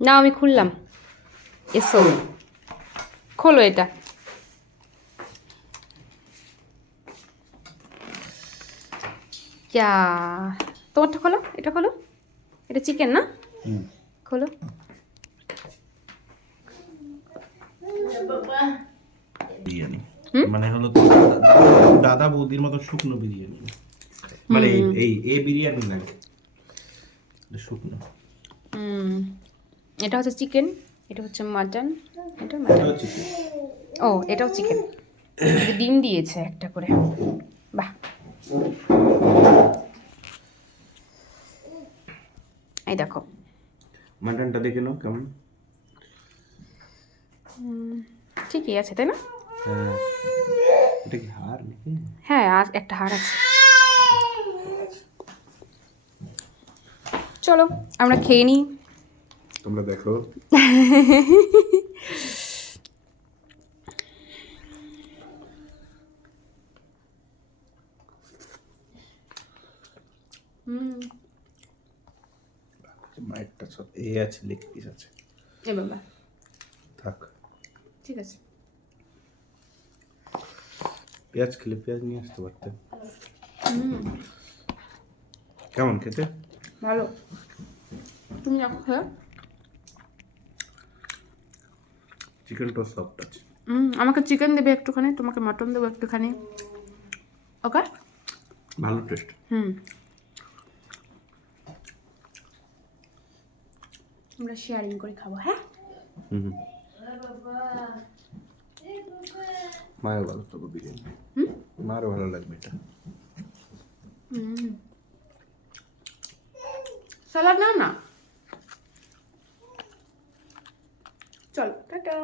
না আমি খুললাম, এসো খোলো এটা। যা, তোমারটা খোলো, এটা খোলো, এটা চিকেন না, খোলো। বিরিয়ানি মানে হলো তো দাদা বৌদির মতো শুকনো বিরিয়ানি, মানে এই এই বিরিয়ানি না, শুকনো। এটা হচ্ছে চিকেন, এটা হচ্ছে মাটন, এটা মাটন। এটাও চিকেন। ও এটাও চিকেন, ডিম দিয়েছে একটা করে, বাহ। এই দেখো মাটনটা দেখে নাও কেমন। ঠিকই আছে তাই না? হ্যাঁ, এটা কি হাড় নাকি? হ্যাঁ আর একটা হাড় আছে। চলো আমরা খেয়ে নিই। তোমরা দেখো। মায়েরটা সব এ আছে, লেগ পিস আছে। এ বাবা, থাক, ঠিক আছে। পেঁয়াজ খেলে পেঁয়াজ নিয়ে আসতে পারতে। কেমন খেতে? ভালো, তুমি দেখো খেয়ে। চিকেনটা সফট আছে। আমাকে চিকেন দেবে একটুখানি, তোমাকে মাটন দেবো একটুখানি, ওকে? ভালো টেস্ট। আমরা শেয়ারিং করে খাবো, হ্যাঁ? মায়ের ভালো লাগবে বিরিয়ানি, মারও ভালো লাগবে এটা। স্যালাড নাও না, চল টাটা।